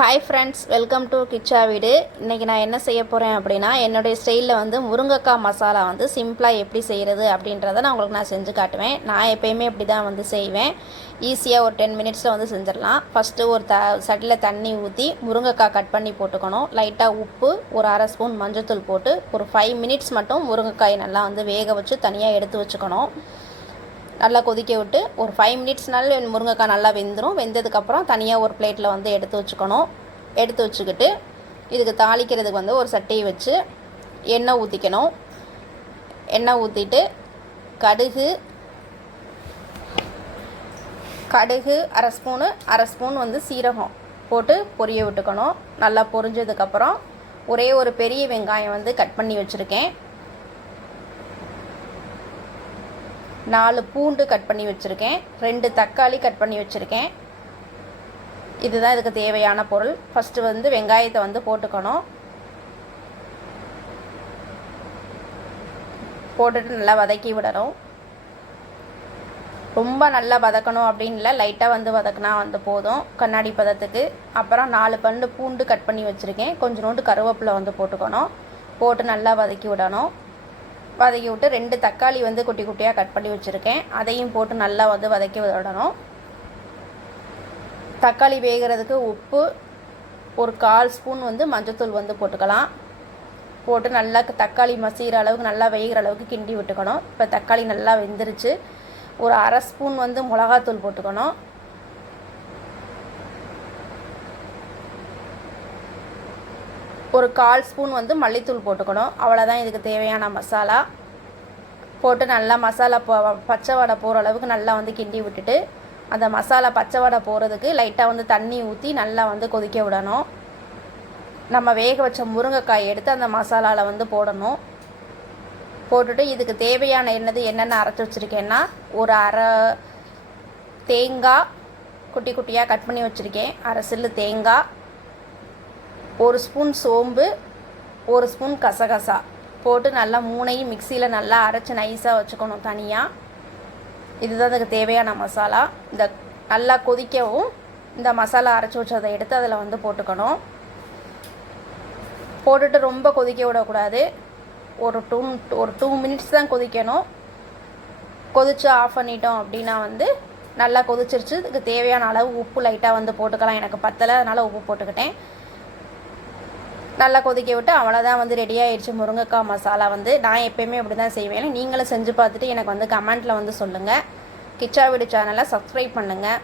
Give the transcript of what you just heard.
Hi friends, welcome to Kichcha வீடு. இன்றைக்கி நான் என்ன செய்ய போகிறேன் அப்படின்னா, என்னுடைய ஸ்டைலில் வந்து முருங்கைக்காய் மசாலா வந்து சிம்பிளாக எப்படி செய்கிறது அப்படின்றத நான் உங்களுக்கு செஞ்சு காட்டுவேன். நான் எப்போயுமே இப்படி தான் வந்து செய்வேன். ஈஸியாக ஒரு 10 மினிட்ஸில் வந்து செஞ்சிடலாம். ஃபஸ்ட்டு ஒரு சட்டியில் தண்ணி ஊற்றி முருங்கைக்காய் கட் பண்ணி போட்டுக்கணும். லைட்டாக உப்பு, ஒரு அரை ஸ்பூன் மஞ்சள்தூள் போட்டு ஒரு 5 மினிட்ஸ் மட்டும் முருங்கைக்காயை நல்லா வந்து வேக வச்சு தனியாக எடுத்து வச்சுக்கணும். நல்லா கொதிக்க விட்டு ஒரு 5 மினிட்ஸ்னால முருங்கைக்காய் நல்லா வெந்துடும். வெந்ததுக்கப்புறம் தனியாக ஒரு பிளேட்டில் வந்து எடுத்து வச்சுக்கணும். எடுத்து வச்சுக்கிட்டு இதுக்கு தாளிக்கிறதுக்கு வந்து ஒரு சட்டியை வச்சு எண்ணெய் ஊற்றிக்கணும். எண்ணெய் ஊற்றிட்டு கடுகு அரை ஸ்பூன் வந்து சீரகம் போட்டு பொரிய விட்டுக்கணும். நல்லா பொரிஞ்சதுக்கப்புறம் ஒரே ஒரு பெரிய வெங்காயம் வந்து கட் பண்ணி வச்சுருக்கேன். 4 பூண்டு கட் பண்ணி வச்சுருக்கேன். 2 தக்காளி கட் பண்ணி வச்சுருக்கேன். இதுதான் இதுக்கு தேவையான பொருள். ஃபஸ்ட்டு வந்து வெங்காயத்தை வந்து போட்டுக்கணும். போட்டுட்டு நல்லா வதக்கி விடணும். ரொம்ப நல்லா வதக்கணும் அப்படின்னு இல்லை, லைட்டாக வந்து வதக்கினா வந்து போதும் கண்ணாடி பதத்துக்கு. அப்புறம் 4 பல்லு பூண்டு கட் பண்ணி வச்சுருக்கேன். கொஞ்சோண்டு கருவேப்பிலை வந்து போட்டுக்கணும். போட்டு நல்லா வதக்கி விடணும். வதக்கி விட்டு 2 தக்காளி வந்து குட்டி குட்டியாக கட் பண்ணி வச்சுருக்கேன். அதையும் போட்டு நல்லா வந்து வதக்கி விடணும். தக்காளி வேகிறதுக்கு உப்பு, ஒரு 1/4 ஸ்பூன் வந்து மஞ்சள்தூள் வந்து போட்டுக்கலாம். போட்டு நல்லா தக்காளி மசிகிற அளவுக்கு நல்லா வேகிற அளவுக்கு கிண்டி விட்டுக்கணும். இப்போ தக்காளி நல்லா வெந்துருச்சு. ஒரு அரை ஸ்பூன் வந்து மிளகாத்தூள் போட்டுக்கணும். ஒரு 1/4 ஸ்பூன் வந்து மல்லித்தூள் போட்டுக்கணும். அவ்வளோதான் இதுக்கு தேவையான மசாலா. போட்டு நல்லா மசாலா பச்சை வடை போகிற அளவுக்கு நல்லா வந்து கிண்டி விட்டுட்டு, அந்த மசாலா பச்சை வடை போகிறதுக்கு லைட்டாக வந்து தண்ணி ஊற்றி நல்லா வந்து கொதிக்க விடணும். நம்ம வேக வச்ச முருங்கைக்காய் எடுத்து அந்த மசாலாவில் வந்து போடணும். போட்டுட்டு இதுக்கு தேவையான என்னென்ன அரைச்சி வச்சுருக்கேன்னா, ஒரு அரை தேங்காய் குட்டி குட்டியாக கட் பண்ணி வச்சுருக்கேன். அரை சில்லு தேங்காய், 1 ஸ்பூன் சோம்பு, 1 ஸ்பூன் கசகசா போட்டு நல்லா 3ஐயும் மிக்சியில் நல்லா அரைச்சி நைஸாக வச்சுக்கணும் தனியாக. இதுதான் அதுக்கு தேவையான மசாலா. இந்த நல்லா கொதிக்கவும் இந்த மசாலா அரைச்சி வச்சதை எடுத்து அதில் வந்து போட்டுக்கணும். போட்டுட்டு ரொம்ப கொதிக்க விடக்கூடாது. ஒரு 2 மினிட்ஸ் தான் கொதிக்கணும். கொதித்து ஆஃப் பண்ணிட்டோம் அப்படின்னா வந்து நல்லா கொதிச்சிருச்சு. இதுக்கு தேவையான அளவு உப்பு லைட்டாக வந்து போட்டுக்கலாம். எனக்கு பத்தலை, அதனால் உப்பு போட்டுக்கிட்டேன். நல்லா கொதிக்க விட்டு அவ்வளோதான் வந்து ரெடி ஆகிடுச்சு முருங்கைக்காய் மசாலா வந்து. நான் எப்போயுமே அப்படி தான் செய்வேன். நீங்களும் செஞ்சு பார்த்துட்டு எனக்கு வந்து கமெண்ட்டில் வந்து சொல்லுங்கள். கிச்சா வீடு சேனலை சப்ஸ்கிரைப் பண்ணுங்கள்.